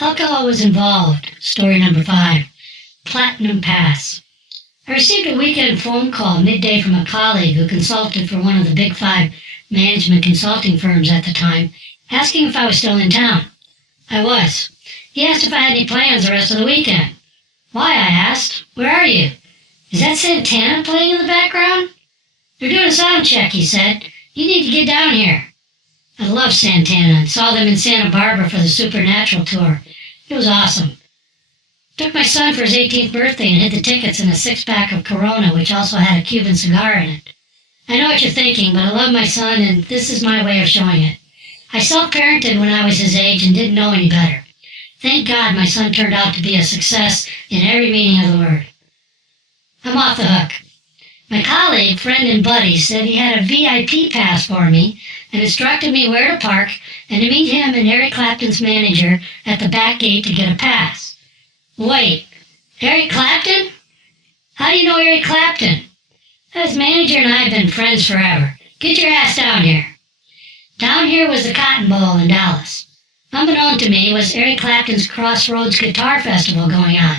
Alcohol was involved. Story number 5. Platinum Pass. I received a weekend phone call midday from a colleague who consulted for one of the big 5 management consulting firms at the time, asking if I was still in town. I was. He asked if I had any plans the rest of the weekend. Why, I asked. Where are you? Is that Santana playing in the background? They're doing a sound check, he said. You need to get down here. I love Santana and saw them in Santa Barbara for the Supernatural tour. It was awesome. Took my son for his 18th birthday and hid the tickets in a 6-pack of Corona, which also had a Cuban cigar in it. I know what you're thinking, but I love my son and this is my way of showing it. I self-parented when I was his age and didn't know any better. Thank God my son turned out to be a success in every meaning of the word. I'm off the hook. My colleague, friend, and buddy said he had a VIP pass for me and instructed me where to park and to meet him and Eric Clapton's manager at the back gate to get a pass. Wait, Eric Clapton? How do you know Eric Clapton? His manager and I have been friends forever. Get your ass down here. Down here was the Cotton Bowl in Dallas. Unbeknown to me was Eric Clapton's Crossroads Guitar Festival going on.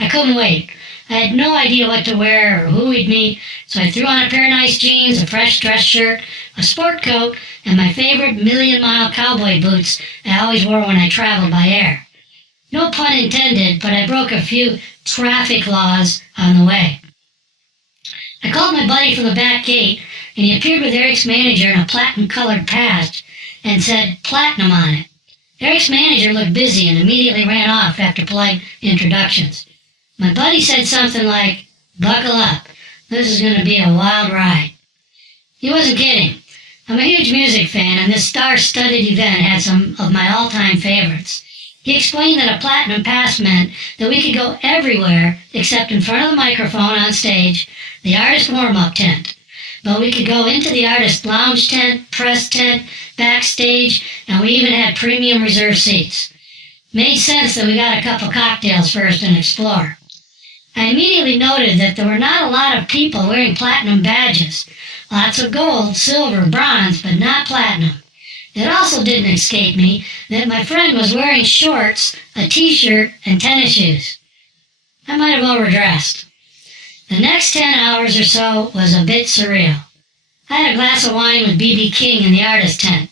I couldn't wait. I had no idea what to wear or who we'd meet, so I threw on a pair of nice jeans, a fresh dress shirt, a sport coat, and my favorite million-mile cowboy boots I always wore when I traveled by air. No pun intended, but I broke a few traffic laws on the way. I called my buddy from the back gate, and he appeared with Eric's manager in a platinum-colored patch and said platinum on it. Eric's manager looked busy and immediately ran off after polite introductions. My buddy said something like, "Buckle up, this is going to be a wild ride." He wasn't kidding. I'm a huge music fan, and this star-studded event had some of my all-time favorites. He explained that a platinum pass meant that we could go everywhere except in front of the microphone on stage, the artist warm-up tent. But we could go into the artist lounge tent, press tent, backstage, and we even had premium reserved seats. Made sense that we got a couple cocktails first and explore. I immediately noted that there were not a lot of people wearing platinum badges. Lots of gold, silver, bronze, but not platinum. It also didn't escape me that my friend was wearing shorts, a t-shirt, and tennis shoes. I might have overdressed. The next 10 hours or so was a bit surreal. I had a glass of wine with B.B. King in the artist tent.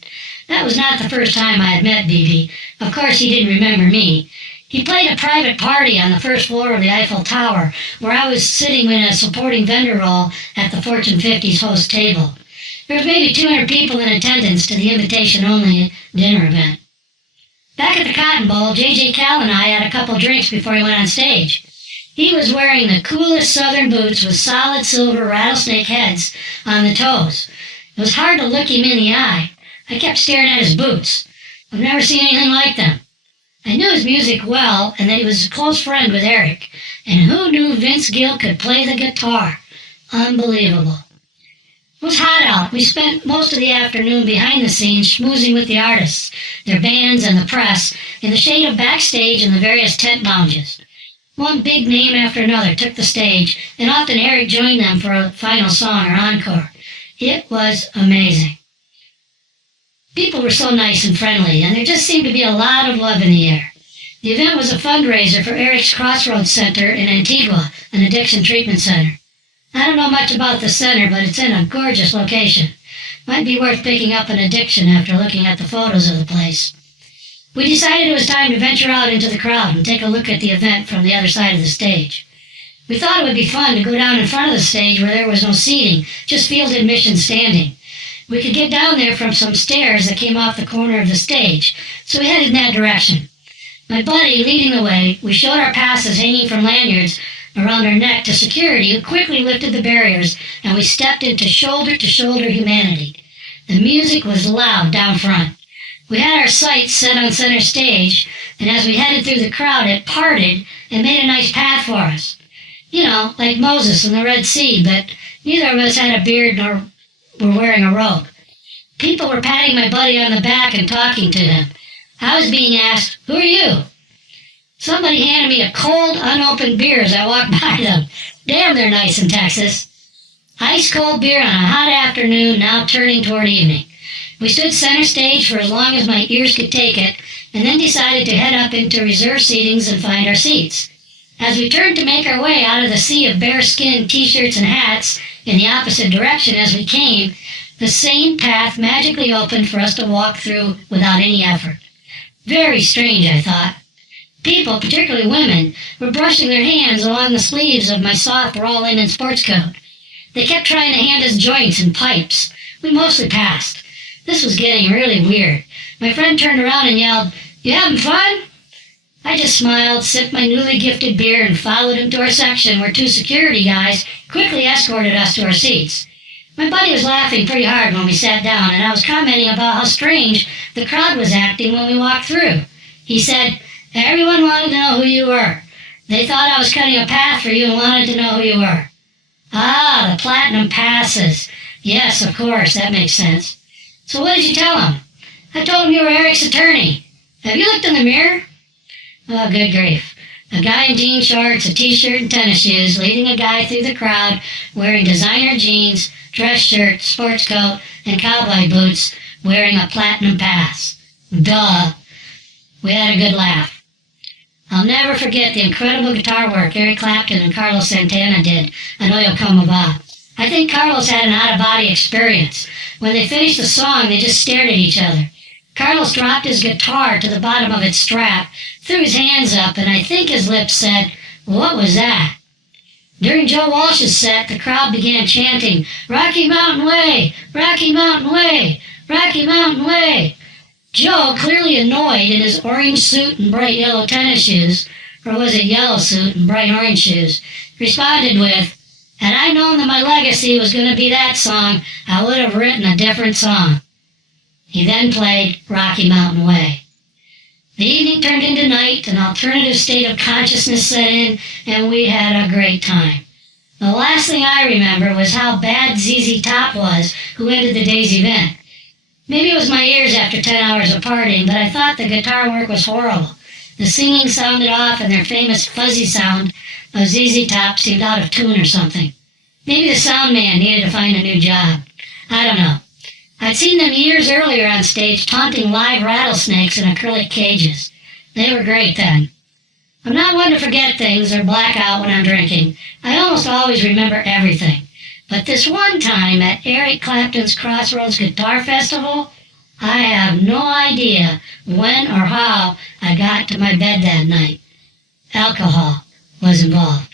That was not the first time I had met B.B. Of course, he didn't remember me. He played a private party on the first floor of the Eiffel Tower, where I was sitting in a supporting vendor role at the Fortune 50's host table. There was maybe 200 people in attendance to the invitation-only dinner event. Back at the Cotton Bowl, J.J. Cale and I had a couple drinks before he went on stage. He was wearing the coolest southern boots with solid silver rattlesnake heads on the toes. It was hard to look him in the eye. I kept staring at his boots. I've never seen anything like them. I knew his music well and that he was a close friend with Eric. And who knew Vince Gill could play the guitar? Unbelievable. It was hot out. We spent most of the afternoon behind the scenes schmoozing with the artists, their bands, and the press in the shade of backstage and the various tent lounges. One big name after another took the stage, and often Eric joined them for a final song or encore. It was amazing. People were so nice and friendly, and there just seemed to be a lot of love in the air. The event was a fundraiser for Eric's Crossroads Center in Antigua, an addiction treatment center. I don't know much about the center, but it's in a gorgeous location. Might be worth picking up an addiction after looking at the photos of the place. We decided it was time to venture out into the crowd and take a look at the event from the other side of the stage. We thought it would be fun to go down in front of the stage where there was no seating, just field admission standing. We could get down there from some stairs that came off the corner of the stage, so we headed in that direction. My buddy leading the way, we showed our passes hanging from lanyards around our neck to security, who quickly lifted the barriers, and we stepped into shoulder-to-shoulder humanity. The music was loud down front. We had our sights set on center stage, and as we headed through the crowd, it parted and made a nice path for us. You know, like Moses in the Red Sea, but neither of us had a beard nor were wearing a robe. People were patting my buddy on the back and talking to him. I was being asked, "Who are you?" Somebody handed me a cold, unopened beer as I walked by them. Damn, they're nice in Texas. Ice-cold beer on a hot afternoon, now turning toward evening. We stood center stage for as long as my ears could take it, and then decided to head up into reserve seatings and find our seats. As we turned to make our way out of the sea of bearskin t-shirts and hats in the opposite direction as we came, the same path magically opened for us to walk through without any effort. Very strange, I thought. People, particularly women, were brushing their hands along the sleeves of my soft raw-linen sports coat. They kept trying to hand us joints and pipes. We mostly passed. This was getting really weird. My friend turned around and yelled, "You having fun?" I just smiled, sipped my newly gifted beer, and followed him to our section where two security guys quickly escorted us to our seats. My buddy was laughing pretty hard when we sat down, and I was commenting about how strange the crowd was acting when we walked through. He said, "Everyone wanted to know who you were. They thought I was cutting a path for you and wanted to know who you were." "Ah, the platinum passes. Yes, of course, that makes sense." "So what did you tell them?" "I told them you were Eric's attorney." "Have you looked in the mirror?" Oh, good grief. A guy in jean shorts, a t-shirt, and tennis shoes leading a guy through the crowd wearing designer jeans, dress shirt, sports coat, and cowboy boots wearing a platinum pass. Duh. We had a good laugh. I'll never forget the incredible guitar work Eric Clapton and Carlos Santana did on Oyo Como Va. I think Carlos had an out-of-body experience. When they finished the song, they just stared at each other. Carlos dropped his guitar to the bottom of its strap, threw his hands up, and I think his lips said, "What was that?" During Joe Walsh's set, the crowd began chanting, "Rocky Mountain Way! Rocky Mountain Way! Rocky Mountain Way!" Joe, clearly annoyed in his orange suit and bright yellow tennis shoes, or was it yellow suit and bright orange shoes, responded with, "Had I known that my legacy was going to be that song, I would have written a different song." He then played Rocky Mountain Way. The evening turned into night, an alternative state of consciousness set in, and we had a great time. The last thing I remember was how bad ZZ Top was, who ended the day's event. Maybe it was my ears after 10 hours of partying, but I thought the guitar work was horrible. The singing sounded off, and their famous fuzzy sound of ZZ Top seemed out of tune or something. Maybe the sound man needed to find a new job. I don't know. I'd seen them years earlier on stage taunting live rattlesnakes in acrylic cages. They were great then. I'm not one to forget things or black out when I'm drinking. I almost always remember everything. But this one time at Eric Clapton's Crossroads Guitar Festival, I have no idea when or how I got to my bed that night. Alcohol was involved.